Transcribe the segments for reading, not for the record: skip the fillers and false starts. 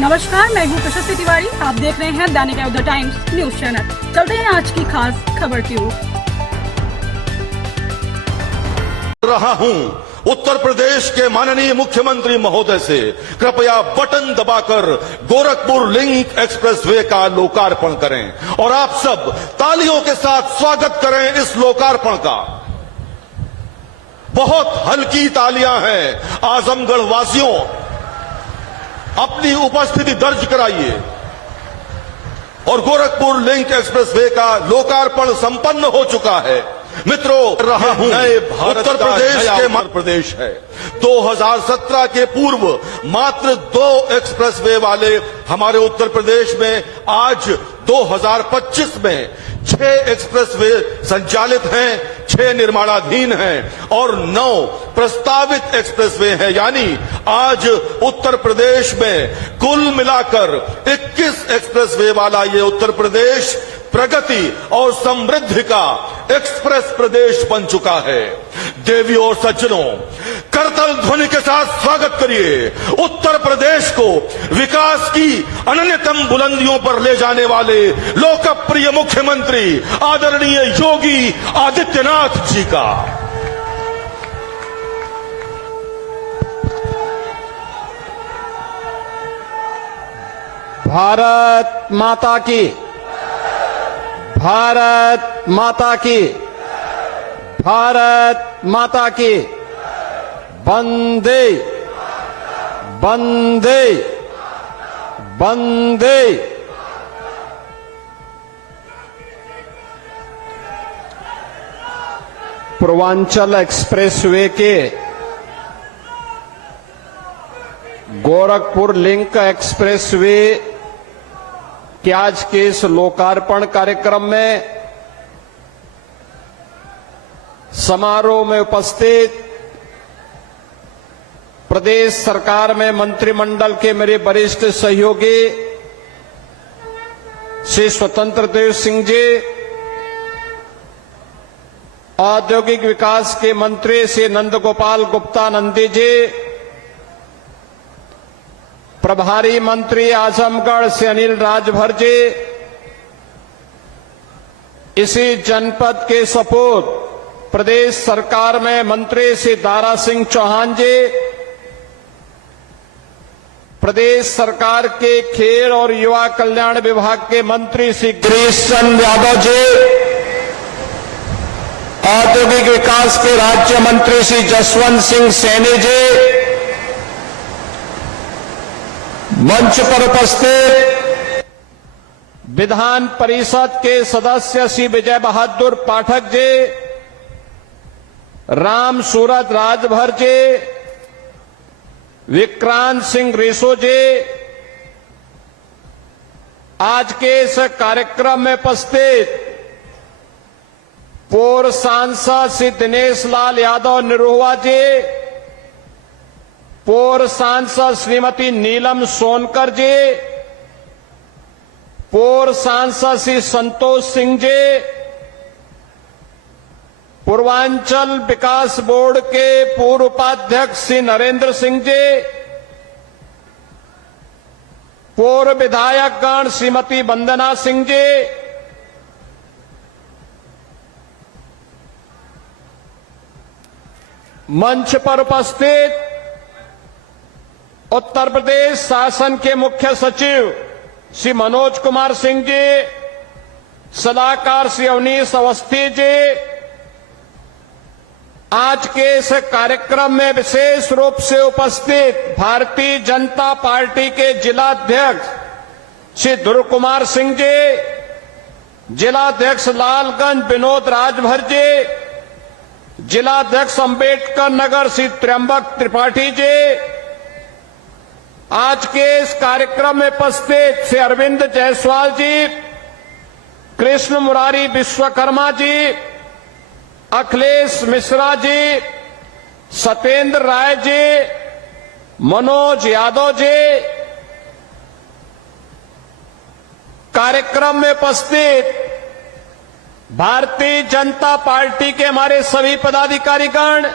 नमस्कार, मैं हूँ प्रशस्ति तिवारी। आप देख रहे हैं दैनिक द टाइम्स न्यूज चैनल। चलते हैं आज की खास खबर की ओर। रहा हूं उत्तर प्रदेश के माननीय मुख्यमंत्री महोदय से कृपया बटन दबाकर गोरखपुर लिंक एक्सप्रेसवे का लोकार्पण करें और आप सब तालियों के साथ स्वागत करें इस लोकार्पण का। बहुत हल्की तालियां हैं। आजमगढ़ वासियों, अपनी उपस्थिति दर्ज कराइए और गोरखपुर लिंक एक्सप्रेसवे का लोकार्पण संपन्न हो चुका है। मित्रों, रहा हूं नए भारत उत्तर प्रदेश के मध्य प्रदेश है। 2017 के पूर्व मात्र 2 एक्सप्रेसवे वाले हमारे उत्तर प्रदेश में आज 2025 में 6 एक्सप्रेसवे संचालित हैं, 6 निर्माणाधीन हैं और 9 प्रस्तावित एक्सप्रेसवे हैं। यानी आज उत्तर प्रदेश में कुल मिलाकर 21 एक्सप्रेसवे वाला ये उत्तर प्रदेश प्रगति और समृद्धि का एक्सप्रेस प्रदेश बन चुका है। देवियों और सज्जनों, करतल ध्वनि के साथ स्वागत करिए उत्तर प्रदेश को विकास की अनन्यतम बुलंदियों पर ले जाने वाले लोकप्रिय मुख्यमंत्री आदरणीय योगी आदित्यनाथ जी का। भारत माता की, भारत माता की, भारत माता की। वंदे वंदे वंदे। पूर्वांचल एक्सप्रेसवे के गोरखपुर लिंक एक्सप्रेसवे कि आज के इस लोकार्पण कार्यक्रम में समारोह में उपस्थित प्रदेश सरकार में मंत्रिमंडल के मेरे वरिष्ठ सहयोगी श्री स्वतंत्र देव सिंह जी, औद्योगिक विकास के मंत्री श्री नंदगोपाल गुप्ता नंदी जी, प्रभारी मंत्री आजमगढ़ से अनिल राजभर जी, इसी जनपद के सपूत प्रदेश सरकार में मंत्री श्री दारा सिंह चौहान जी, प्रदेश सरकार के खेल और युवा कल्याण विभाग के मंत्री श्री गिरीश चंद्र यादव जी, औद्योगिक विकास के राज्य मंत्री श्री जसवंत सिंह सैनी जी, मंच पर उपस्थित विधान परिषद के सदस्य श्री विजय बहादुर पाठक जी, राम सूरत राजभर जी, विक्रांत सिंह रेसो जी, आज के इस कार्यक्रम में उपस्थित पूर्व सांसद श्री दिनेश लाल यादव निरोवा जी, पूर्व सांसद श्रीमती नीलम सोनकर जी, पूर्व सांसद श्री संतोष सिंह जी, पूर्वांचल विकास बोर्ड के पूर्व उपाध्यक्ष श्री नरेंद्र सिंह जी, पूर्व विधायकगण श्रीमती वंदना सिंह जी, मंच पर उपस्थित उत्तर प्रदेश शासन के मुख्य सचिव श्री मनोज कुमार सिंह जी, सलाहकार श्री अवनीश अवस्थी जी, आज के इस कार्यक्रम में विशेष रूप से उपस्थित भारतीय जनता पार्टी के जिलाध्यक्ष श्री ध्रुव कुमार सिंह जी, जिलाध्यक्ष लालगंज विनोद राजभर जी, जिलाध्यक्ष अंबेडकर नगर श्री त्र्यंबक त्रिपाठी जी, आज के इस कार्यक्रम में उपस्थित श्री अरविंद जायसवाल जी, कृष्ण मुरारी विश्वकर्मा जी, अखिलेश मिश्रा जी, सत्येंद्र राय जी, मनोज यादव जी, कार्यक्रम में उपस्थित भारतीय जनता पार्टी के हमारे सभी पदाधिकारीगण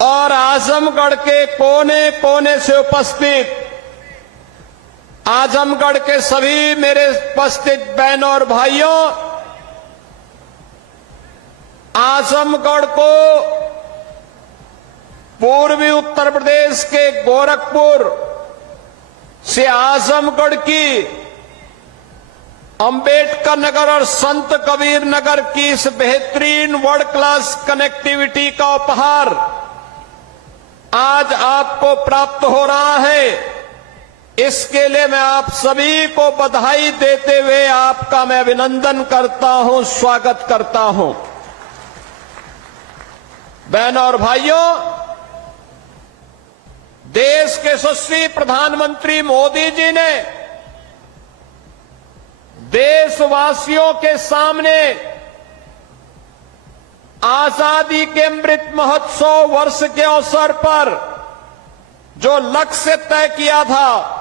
और आजमगढ़ के कोने कोने से उपस्थित आजमगढ़ के सभी मेरे उपस्थित बहनों और भाइयों, आजमगढ़ को पूर्वी उत्तर प्रदेश के गोरखपुर से आजमगढ़ की अंबेडकर नगर और संत कबीर नगर की इस बेहतरीन वर्ल्ड क्लास कनेक्टिविटी का उपहार आज आपको प्राप्त हो रहा है। इसके लिए मैं आप सभी को बधाई देते हुए आपका मैं अभिनंदन करता हूं, स्वागत करता हूं। बहनों और भाइयों, देश के यशस्वी प्रधानमंत्री मोदी जी ने देशवासियों के सामने आजादी के अमृत महोत्सव वर्ष के अवसर पर जो लक्ष्य तय किया था,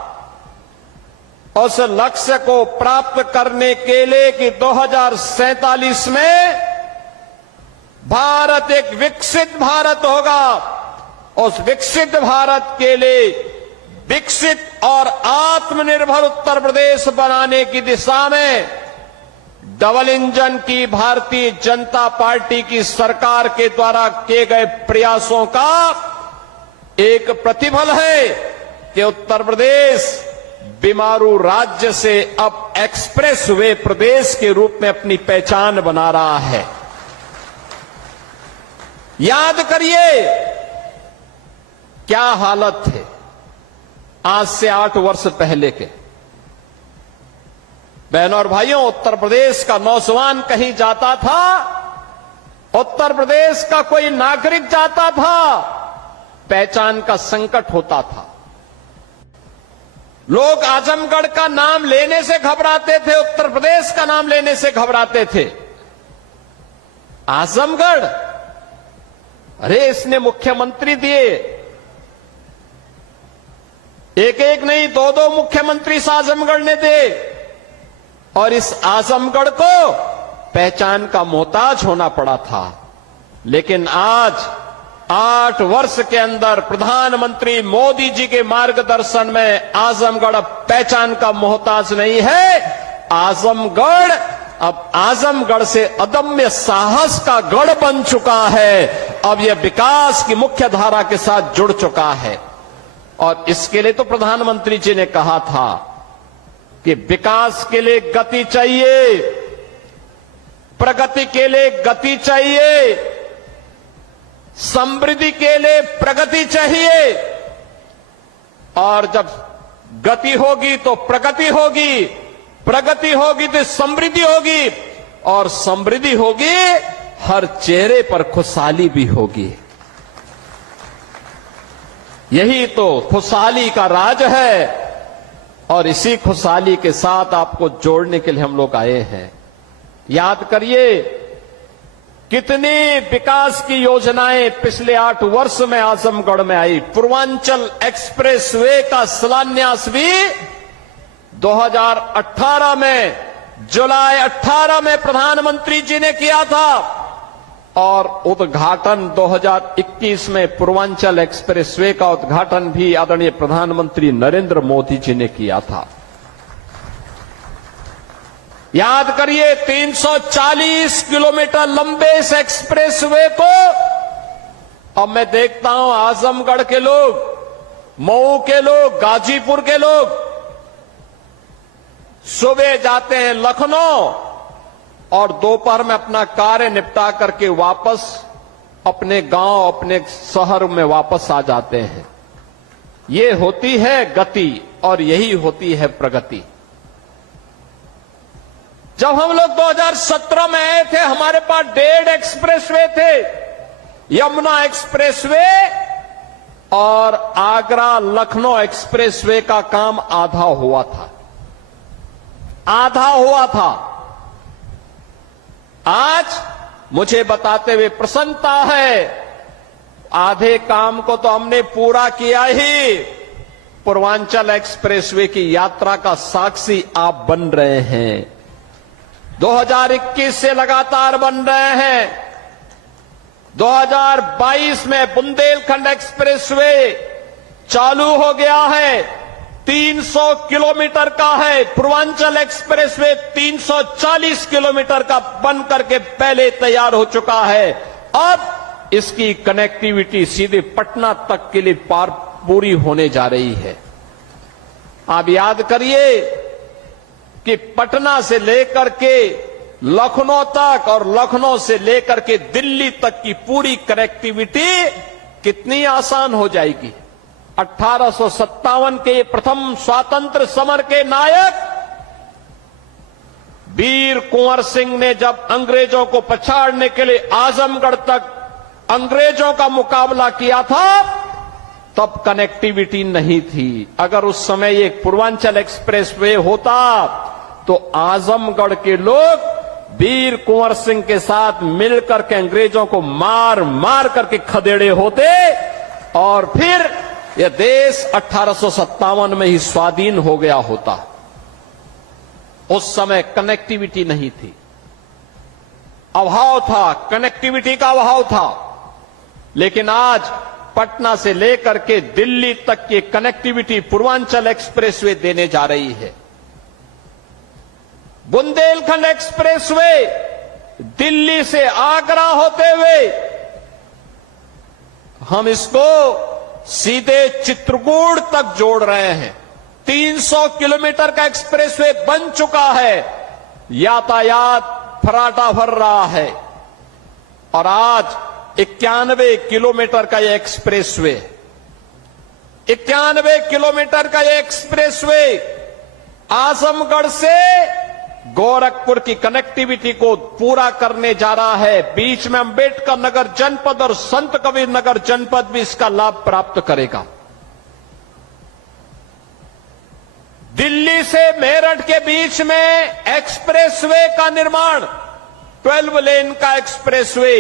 उस लक्ष्य को प्राप्त करने के लिए कि 2047 में भारत एक विकसित भारत होगा, उस विकसित भारत के लिए विकसित और आत्मनिर्भर उत्तर प्रदेश बनाने की दिशा में डबल इंजन की भारतीय जनता पार्टी की सरकार के द्वारा किए गए प्रयासों का एक प्रतिफल है कि उत्तर प्रदेश बीमारू राज्य से अब एक्सप्रेस वे प्रदेश के रूप में अपनी पहचान बना रहा है। याद करिए क्या हालत थे आज से 8 वर्ष पहले के। बहनों और भाइयों, उत्तर प्रदेश का नौजवान कहीं जाता था, उत्तर प्रदेश का कोई नागरिक जाता था, पहचान का संकट होता था। लोग आजमगढ़ का नाम लेने से घबराते थे, उत्तर प्रदेश का नाम लेने से घबराते थे। आजमगढ़, अरे इसने मुख्यमंत्री दिए, एक एक नहीं 2-2 मुख्यमंत्री इस आजमगढ़ ने दे, और इस आजमगढ़ को पहचान का मोहताज होना पड़ा था। लेकिन आज 8 वर्ष के अंदर प्रधानमंत्री मोदी जी के मार्गदर्शन में आजमगढ़ अब पहचान का मोहताज नहीं है। आजमगढ़ अब आजमगढ़ से अदम्य साहस का गढ़ बन चुका है। अब यह विकास की मुख्य धारा के साथ जुड़ चुका है। और इसके लिए तो प्रधानमंत्री जी ने कहा था कि विकास के लिए गति चाहिए, प्रगति के लिए गति चाहिए, समृद्धि के लिए प्रगति चाहिए। और जब गति होगी तो प्रगति होगी, प्रगति होगी तो समृद्धि होगी, और समृद्धि होगी हर चेहरे पर खुशहाली भी होगी। यही तो खुशहाली का राज है, और इसी खुशहाली के साथ आपको जोड़ने के लिए हम लोग आए हैं। याद करिए कितनी विकास की योजनाएं पिछले 8 वर्ष में आजमगढ़ में आई। पूर्वांचल एक्सप्रेसवे का शिलान्यास भी 2018 में, जुलाई 18 में प्रधानमंत्री जी ने किया था, और उद्घाटन 2021 में पूर्वांचल एक्सप्रेसवे का उद्घाटन भी आदरणीय प्रधानमंत्री नरेंद्र मोदी जी ने किया था। याद करिए 340 किलोमीटर लंबे इस एक्सप्रेसवे को अब मैं देखता हूं आजमगढ़ के लोग, मऊ के लोग, गाजीपुर के लोग सुबह जाते हैं लखनऊ और दोपहर में अपना कार्य निपटा करके वापस अपने गांव, अपने शहर में वापस आ जाते हैं। ये होती है गति और यही होती है प्रगति। जब हम लोग 2017 में आए थे, हमारे पास 1.5 एक्सप्रेसवे थे, यमुना एक्सप्रेसवे और आगरा लखनऊ एक्सप्रेसवे का काम आधा हुआ था, आधा हुआ था। आज मुझे बताते हुए प्रसन्नता है, आधे काम को तो हमने पूरा किया ही। पूर्वांचल एक्सप्रेसवे की यात्रा का साक्षी आप बन रहे हैं, 2021 से लगातार बन रहे हैं। 2022 में बुंदेलखंड एक्सप्रेसवे चालू हो गया है 300 किलोमीटर का है। पूर्वांचल एक्सप्रेसवे 340 किलोमीटर का बन करके पहले तैयार हो चुका है। अब इसकी कनेक्टिविटी सीधे पटना तक के लिए पूरी होने जा रही है। आप याद करिए कि पटना से लेकर के लखनऊ तक और लखनऊ से लेकर के दिल्ली तक की पूरी कनेक्टिविटी कितनी आसान हो जाएगी। 1857 के प्रथम स्वातंत्र समर के नायक वीर कुंवर सिंह ने जब अंग्रेजों को पछाड़ने के लिए आजमगढ़ तक अंग्रेजों का मुकाबला किया था, तब कनेक्टिविटी नहीं थी। अगर उस समय ये पूर्वांचल एक्सप्रेसवे होता तो आजमगढ़ के लोग वीर कुंवर सिंह के साथ मिलकर के अंग्रेजों को मार मार करके खदेड़े होते और फिर यह देश 1857 में ही स्वाधीन हो गया होता। उस समय कनेक्टिविटी नहीं थी, अभाव था, कनेक्टिविटी का अभाव था। लेकिन आज पटना से लेकर के दिल्ली तक की कनेक्टिविटी पूर्वांचल एक्सप्रेसवे देने जा रही है। बुंदेलखंड एक्सप्रेसवे दिल्ली से आगरा होते हुए हम इसको सीधे चित्रकूट तक जोड़ रहे हैं। 300 किलोमीटर का एक्सप्रेसवे बन चुका है, यातायात फराटा भर रहा है और आज 91 किलोमीटर का यह एक्सप्रेसवे 91 किलोमीटर का यह एक्सप्रेसवे आजमगढ़ से गोरखपुर की कनेक्टिविटी को पूरा करने जा रहा है। बीच में अंबेडकर नगर जनपद और संत कबीर नगर जनपद भी इसका लाभ प्राप्त करेगा। दिल्ली से मेरठ के बीच में एक्सप्रेसवे का निर्माण 12 लेन का एक्सप्रेसवे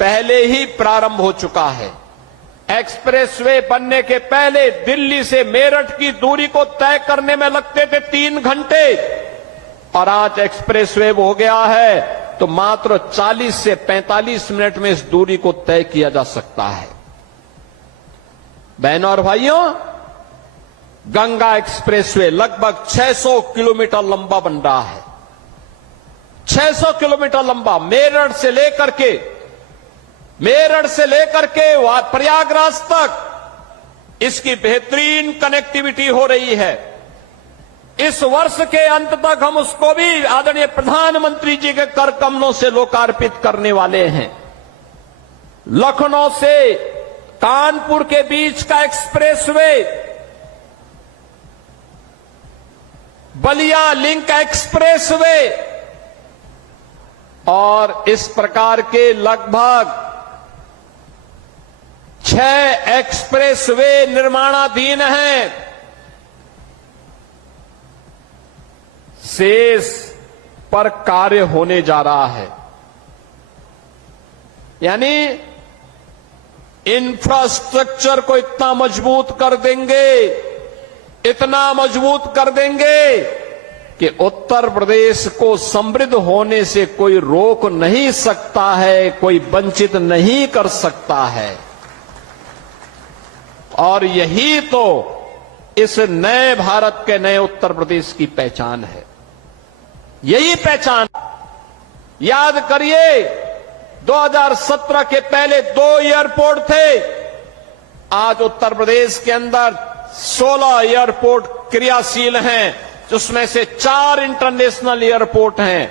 पहले ही प्रारंभ हो चुका है। एक्सप्रेसवे बनने के पहले दिल्ली से मेरठ की दूरी को तय करने में लगते थे 3 घंटे और आज एक्सप्रेसवे हो गया है तो मात्र 40 से 45 मिनट में इस दूरी को तय किया जा सकता है। बहनों और भाइयों, गंगा एक्सप्रेसवे लगभग 600 किलोमीटर लंबा बन रहा है। 600 किलोमीटर लंबा मेरठ से लेकर के प्रयागराज तक इसकी बेहतरीन कनेक्टिविटी हो रही है। इस वर्ष के अंत तक हम उसको भी आदरणीय प्रधानमंत्री जी के कर कमलों से लोकार्पित करने वाले हैं। लखनऊ से कानपुर के बीच का एक्सप्रेसवे, बलिया लिंक एक्सप्रेसवे और इस प्रकार के लगभग 6 एक्सप्रेसवे निर्माणाधीन हैं। शेष पर कार्य होने जा रहा है। यानी इंफ्रास्ट्रक्चर को इतना मजबूत कर देंगे कि उत्तर प्रदेश को समृद्ध होने से कोई रोक नहीं सकता है, कोई वंचित नहीं कर सकता है। और यही तो इस नए भारत के नए उत्तर प्रदेश की पहचान है। यही पहचान, याद करिए 2017 के पहले 2 एयरपोर्ट थे, आज उत्तर प्रदेश के अंदर 16 एयरपोर्ट क्रियाशील हैं, जिसमें से 4 इंटरनेशनल एयरपोर्ट हैं।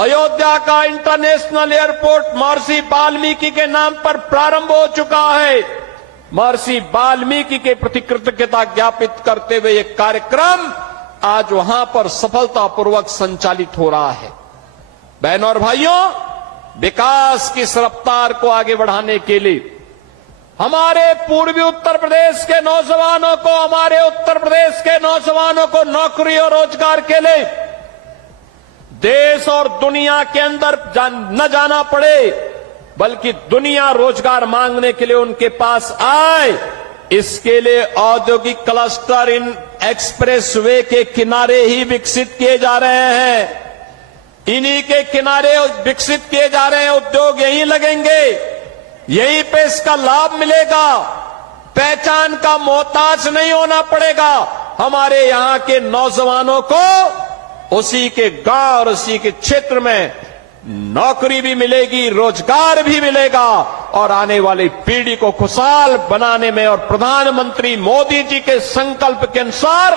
अयोध्या का इंटरनेशनल एयरपोर्ट महर्षि वाल्मीकि के नाम पर प्रारंभ हो चुका है। महर्षि वाल्मीकि के प्रति कृतज्ञता ज्ञापित करते हुए यह कार्यक्रम आज वहां पर सफलतापूर्वक संचालित हो रहा है। बहनों और भाइयों, विकास की इस रफ्तार को आगे बढ़ाने के लिए हमारे पूर्वी उत्तर प्रदेश के नौजवानों को नौकरी और रोजगार के लिए देश और दुनिया के अंदर न जाना पड़े, बल्कि दुनिया रोजगार मांगने के लिए उनके पास आए, इसके लिए औद्योगिक क्लस्टर इन एक्सप्रेसवे के किनारे ही विकसित किए जा रहे हैं। इन्हीं के किनारे विकसित किए जा रहे हैं। उद्योग यहीं लगेंगे, यहीं पे इसका लाभ मिलेगा। पहचान का मोहताज नहीं होना पड़ेगा। हमारे यहां के नौजवानों को उसी के गांव और उसी के क्षेत्र में नौकरी भी मिलेगी, रोजगार भी मिलेगा और आने वाली पीढ़ी को खुशहाल बनाने में और प्रधानमंत्री मोदी जी के संकल्प के अनुसार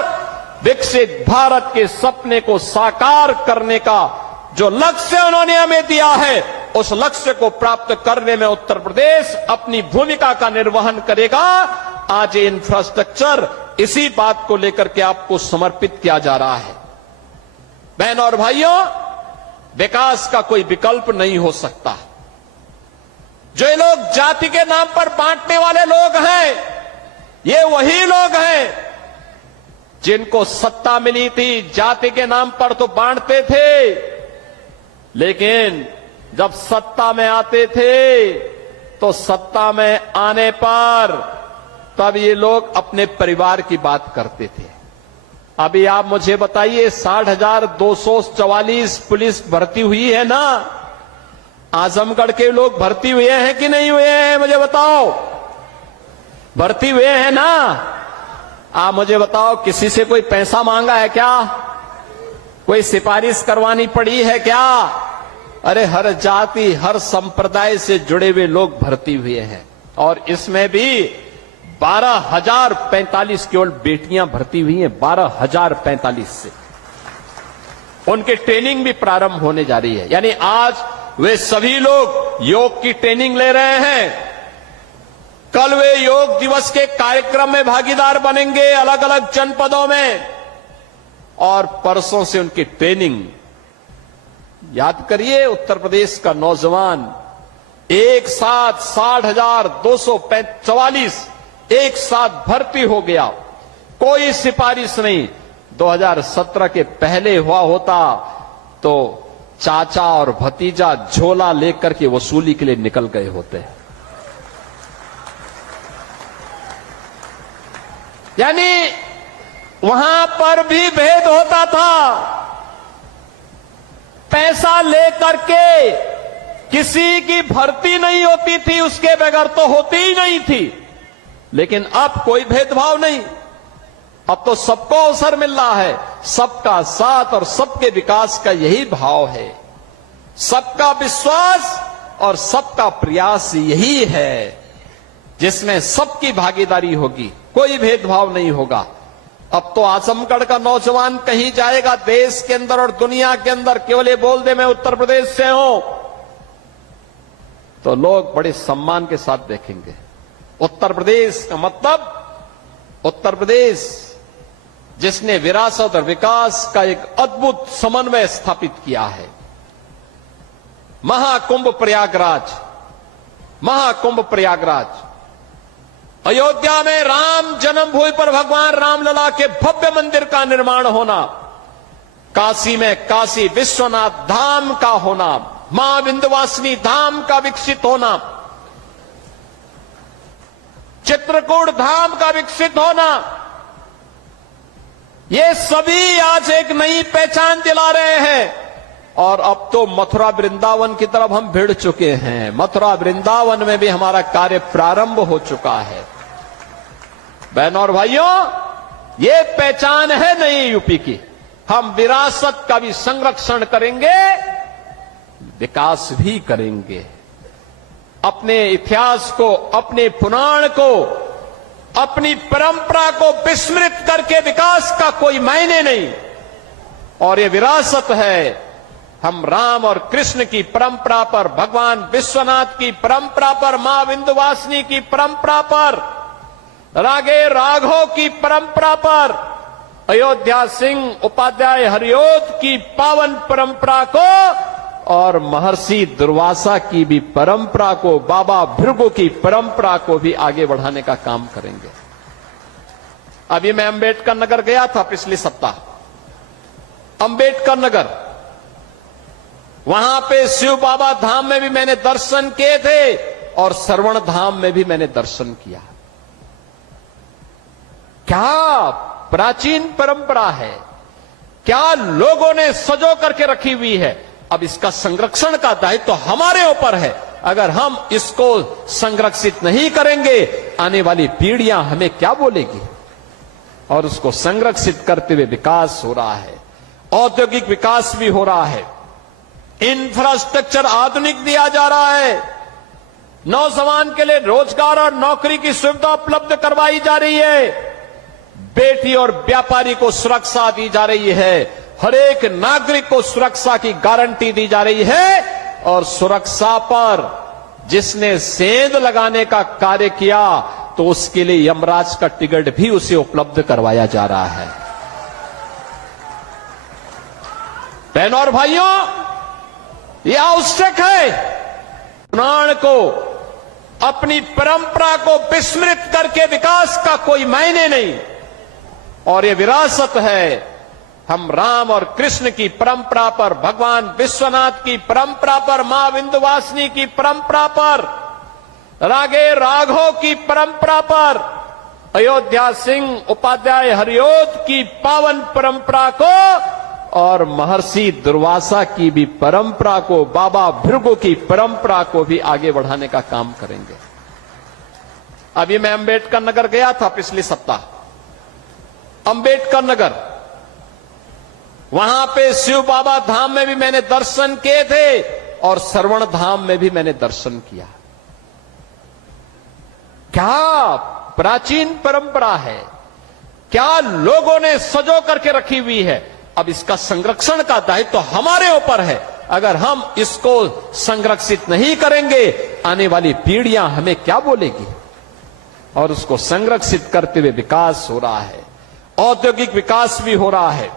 विकसित भारत के सपने को साकार करने का जो लक्ष्य उन्होंने हमें दिया है, उस लक्ष्य को प्राप्त करने में उत्तर प्रदेश अपनी भूमिका का निर्वहन करेगा। आज ये इंफ्रास्ट्रक्चर इसी बात को लेकर के आपको समर्पित किया जा रहा है। बहनों और भाइयों, विकास का कोई विकल्प नहीं हो सकता। जो ये लोग जाति के नाम पर बांटने वाले लोग हैं, ये वही लोग हैं जिनको सत्ता मिली थी, जाति के नाम पर तो बांटते थे, लेकिन जब सत्ता में आते थे तो सत्ता में आने पर तब ये लोग अपने परिवार की बात करते थे। अभी आप मुझे बताइए, 60,244 पुलिस भर्ती हुई है ना? आजमगढ़ के लोग भर्ती हुए हैं कि नहीं हुए हैं? मुझे बताओ, भर्ती हुए हैं ना? आप मुझे बताओ, किसी से कोई पैसा मांगा है क्या? कोई सिफारिश करवानी पड़ी है क्या? अरे हर जाति, हर संप्रदाय से जुड़े हुए लोग भर्ती हुए हैं और इसमें भी 12,045 केवल बेटियां भर्ती हुई हैं। 12,045 से उनकी ट्रेनिंग भी प्रारंभ होने जा रही है। यानी आज वे सभी लोग योग की ट्रेनिंग ले रहे हैं। कल वे योग दिवस के कार्यक्रम में भागीदार बनेंगे अलग अलग जनपदों में और परसों से उनकी ट्रेनिंग। याद करिए, उत्तर प्रदेश का नौजवान एक साथ 60,244 एक साथ भर्ती हो गया, कोई सिफारिश नहीं। 2017 के पहले हुआ होता तो चाचा और भतीजा झोला लेकर के वसूली के लिए निकल गए होते। यानी वहां पर भी भेद होता था। पैसा लेकर के किसी की भर्ती नहीं होती थी, उसके बगैर तो होती ही नहीं थी। लेकिन अब कोई भेदभाव नहीं, अब तो सबको अवसर मिल रहा है। सबका साथ और सबके विकास का यही भाव है। सबका विश्वास और सबका प्रयास यही है, जिसमें सबकी भागीदारी होगी, कोई भेदभाव नहीं होगा। अब तो आजमगढ़ का नौजवान कहीं जाएगा देश के अंदर और दुनिया के अंदर, केवल ये बोल दे मैं उत्तर प्रदेश से हूं, तो लोग बड़े सम्मान के साथ देखेंगे। उत्तर प्रदेश का मतलब उत्तर प्रदेश जिसने विरासत और विकास का एक अद्भुत समन्वय स्थापित किया है। महाकुंभ प्रयागराज, महाकुंभ प्रयागराज, अयोध्या में राम जन्मभूमि पर भगवान रामलला के भव्य मंदिर का निर्माण होना, काशी में काशी विश्वनाथ धाम का होना, मां विंध्यवासिनी धाम का विकसित होना, चित्रकूट धाम का विकसित होना, ये सभी आज एक नई पहचान दिला रहे हैं। और अब तो मथुरा वृंदावन की तरफ हम भिड़ चुके हैं। मथुरा वृंदावन में भी हमारा कार्य प्रारंभ हो चुका है। बहनों और भाइयों, ये पहचान है नई यूपी की। हम विरासत का भी संरक्षण करेंगे, विकास भी करेंगे। अपने इतिहास को, अपने पुराण को, अपनी परंपरा को विस्मृत करके विकास का कोई मायने नहीं। और ये विरासत है। हम राम और कृष्ण की परंपरा पर, भगवान विश्वनाथ की परंपरा पर, मां विंध्यवासिनी की परंपरा पर, रागे राघव की परंपरा पर, अयोध्या सिंह उपाध्याय हरिओद की पावन परंपरा को और महर्षि दुर्वासा की भी परंपरा को, बाबा भृगु की परंपरा को भी आगे बढ़ाने का काम करेंगे। अभी मैं अंबेडकर नगर गया था पिछले सप्ताह। अंबेडकर नगर, वहां पे शिव बाबा धाम में भी मैंने दर्शन किए थे और श्रवण धाम में भी मैंने दर्शन किया। क्या प्राचीन परंपरा है, क्या लोगों ने सजो करके रखी हुई है। अब इसका संरक्षण का दायित्व तो हमारे ऊपर है। अगर हम इसको संरक्षित नहीं करेंगे, आने वाली पीढ़ियां हमें क्या बोलेगी। और उसको संरक्षित करते हुए विकास हो रहा है, औद्योगिक विकास भी हो रहा है, इंफ्रास्ट्रक्चर आधुनिक दिया जा रहा है, नौजवान के लिए रोजगार और नौकरी की सुविधा उपलब्ध करवाई जा रही है, बेटी और व्यापारी को सुरक्षा दी जा रही है, हर एक नागरिक को सुरक्षा की गारंटी दी जा रही है, और सुरक्षा पर जिसने सेंध लगाने का कार्य किया तो उसके लिए यमराज का टिकट भी उसे उपलब्ध करवाया जा रहा है। बहनों और भाइयों, यह आवश्यक है प्राण को, अपनी परंपरा को विस्मृत करके विकास का कोई मायने नहीं, और यह विरासत है। हम राम और कृष्ण की परंपरा पर, भगवान विश्वनाथ की परंपरा पर, मां विंध्यवासिनी की परंपरा पर, रागे राघव की परंपरा पर, अयोध्या सिंह उपाध्याय हरिओद की पावन परंपरा को, और महर्षि दुर्वासा की भी परंपरा को, बाबा भृगु की परंपरा को भी आगे बढ़ाने का काम करेंगे। अभी मैं अंबेडकर नगर गया था पिछले सप्ताह। अंबेडकर नगर, वहां पे शिव बाबा धाम में भी मैंने दर्शन किए थे, और श्रवण धाम में भी मैंने दर्शन किया। क्या प्राचीन परंपरा है, क्या लोगों ने सजो करके रखी हुई है। अब इसका संरक्षण का दायित्व तो हमारे ऊपर है। अगर हम इसको संरक्षित नहीं करेंगे, आने वाली पीढ़ियां हमें क्या बोलेगी। और उसको संरक्षित करते हुए विकास हो रहा है, औद्योगिक विकास भी हो रहा है,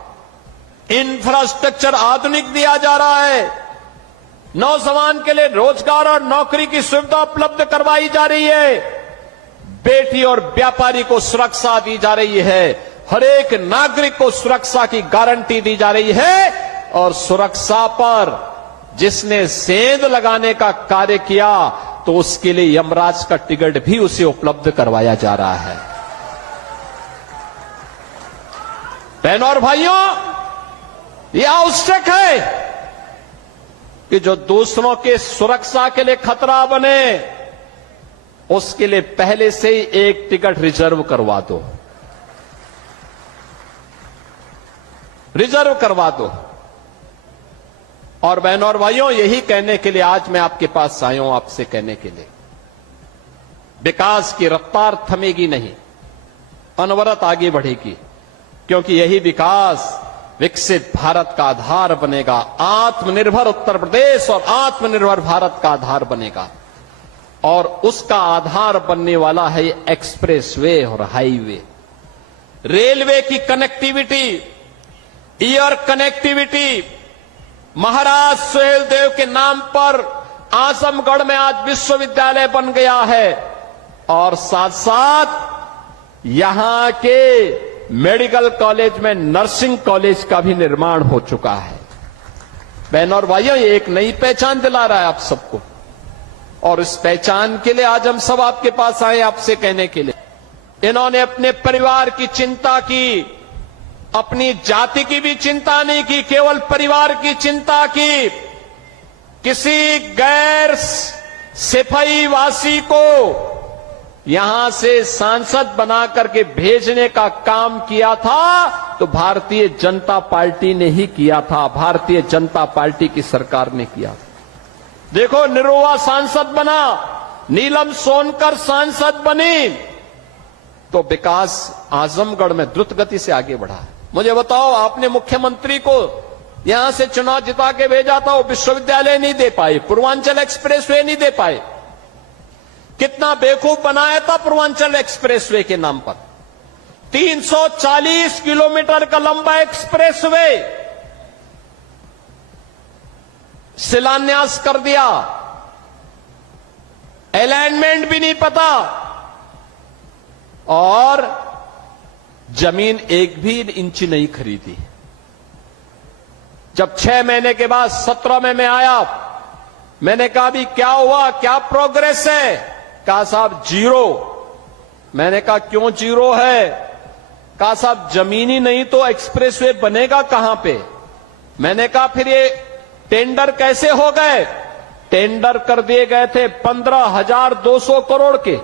इंफ्रास्ट्रक्चर आधुनिक दिया जा रहा है, नौजवान के लिए रोजगार और नौकरी की सुविधा उपलब्ध करवाई जा रही है, बेटी और व्यापारी को सुरक्षा दी जा रही है, हर एक नागरिक को सुरक्षा की गारंटी दी जा रही है, और सुरक्षा पर जिसने सेंध लगाने का कार्य किया तो उसके लिए यमराज का टिकट भी उसे उपलब्ध करवाया जा रहा है। बहनों और भाइयों, यह आवश्यक है कि जो दूसरों के सुरक्षा के लिए खतरा बने, उसके लिए पहले से ही एक टिकट रिजर्व करवा दो, रिजर्व करवा दो। और बहनों और भाइयों, यही कहने के लिए आज मैं आपके पास आया हूं, आपसे कहने के लिए विकास की रफ्तार थमेगी नहीं, अनवरत आगे बढ़ेगी, क्योंकि यही विकास विकसित भारत का आधार बनेगा। आत्मनिर्भर उत्तर प्रदेश और आत्मनिर्भर भारत का आधार बनेगा, और उसका आधार बनने वाला है एक्सप्रेसवे और हाईवे, रेलवे की कनेक्टिविटी, एयर कनेक्टिविटी। महाराज सुहेलदेव के नाम पर आजमगढ़ में आज विश्वविद्यालय बन गया है, और साथ साथ यहां के मेडिकल कॉलेज में नर्सिंग कॉलेज का भी निर्माण हो चुका है। बहनों और भाइयों, ये एक नई पहचान दिला रहा है आप सबको, और इस पहचान के लिए आज हम सब आपके पास आए, आपसे कहने के लिए। इन्होंने अपने परिवार की चिंता की, अपनी जाति की भी चिंता नहीं की, केवल परिवार की चिंता की। किसी गैर सिपाही वासी को यहां से सांसद बना करके भेजने का काम किया था तो भारतीय जनता पार्टी ने ही किया था, भारतीय जनता पार्टी की सरकार ने किया। देखो, निरोवा सांसद बना, नीलम सोनकर सांसद बनी, तो विकास आजमगढ़ में द्रुत गति से आगे बढ़ा। मुझे बताओ, आपने मुख्यमंत्री को यहां से चुनाव जिता के भेजा था, वो विश्वविद्यालय नहीं दे पाए, पूर्वांचल एक्सप्रेसवे नहीं दे पाए। कितना बेवकूफ बनाया था पूर्वांचल एक्सप्रेसवे के नाम पर। 340 किलोमीटर का लंबा एक्सप्रेसवे शिलान्यास कर दिया, अलाइनमेंट भी नहीं पता, और जमीन एक भी इंच नहीं खरीदी। जब 6 महीने के बाद 17 में मैं आया, मैंने कहा भी क्या हुआ, क्या प्रोग्रेस है? कहा साहब जीरो। मैंने कहा क्यों जीरो है? कहा साहब जमीन ही नहीं तो एक्सप्रेसवे बनेगा कहां पे? मैंने कहा फिर ये टेंडर कैसे हो गए? टेंडर कर दिए गए थे 15,200 करोड़ के,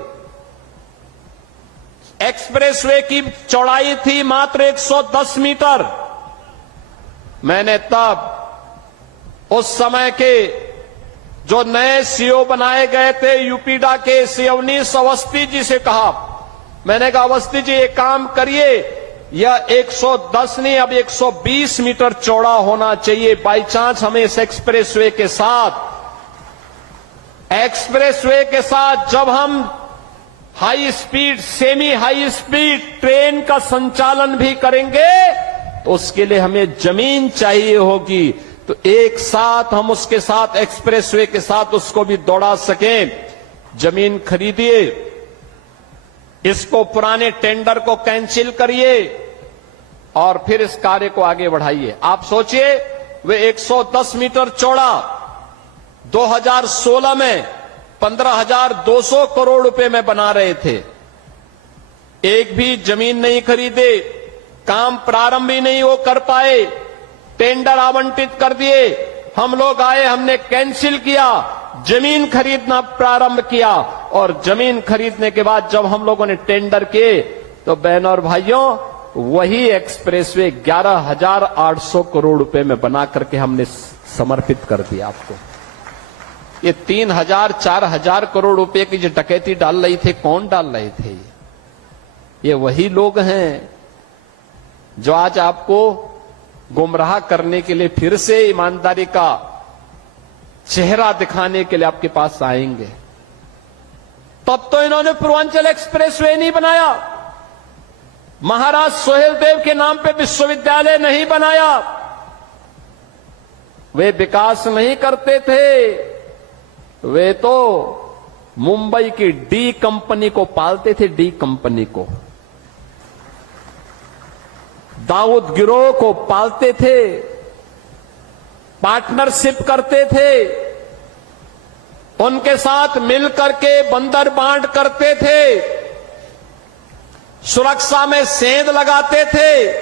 एक्सप्रेसवे की चौड़ाई थी मात्र 110 मीटर। मैंने तब उस समय के जो नए सीओ बनाए गए थे यूपीडा के श्री अवनीश अवस्थी जी से कहा, मैंने कहा अवस्थी जी एक काम करिए, यह 110 नहीं अब 120 मीटर चौड़ा होना चाहिए। बाई चांस हमें इस एक्सप्रेसवे के साथ जब हम high speed, semi high speed train का संचालन भी करेंगे तो उसके लिए हमें जमीन चाहिए होगी, तो एक साथ हम उसके साथ एक्सप्रेसवे के साथ उसको भी दौड़ा सकें। जमीन खरीदिए, इसको पुराने टेंडर को कैंसिल करिए और फिर इस कार्य को आगे बढ़ाइए। आप सोचिए, वे 110 मीटर चौड़ा 2016 में 15,200 करोड़ रुपए में बना रहे थे। एक भी जमीन नहीं खरीदे, काम प्रारंभ ही नहीं वो कर पाए, टेंडर आवंटित कर दिए। हम लोग आए, हमने कैंसिल किया, जमीन खरीदना प्रारंभ किया और जमीन खरीदने के बाद जब हम लोगों ने टेंडर किए तो बहनों और भाइयों वही एक्सप्रेसवे 11,800 करोड़ रुपए में बना करके हमने समर्पित कर दिया आपको। ये 3,000 4,000 करोड़ रुपए की जो डकैती डाल रही थे, कौन डाल रहे थे? ये वही लोग हैं जो आज आपको गुमराह करने के लिए फिर से ईमानदारी का चेहरा दिखाने के लिए आपके पास आएंगे। तब तो इन्होंने पूर्वांचल एक्सप्रेसवे नहीं बनाया, महाराज सोहेलदेव के नाम पे विश्वविद्यालय नहीं बनाया, वे विकास नहीं करते थे, वे तो मुंबई की डी कंपनी को पालते थे, डी कंपनी को, दाऊद गिरोह को पालते थे, पार्टनरशिप करते थे, उनके साथ मिलकर के बंदर बांट करते थे, सुरक्षा में सेंध लगाते थे।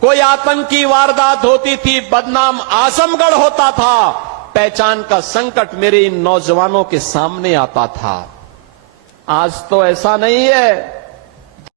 कोई आतंकी वारदात होती थी, बदनाम आजमगढ़ होता था, पहचान का संकट मेरे इन नौजवानों के सामने आता था। आज तो ऐसा नहीं है।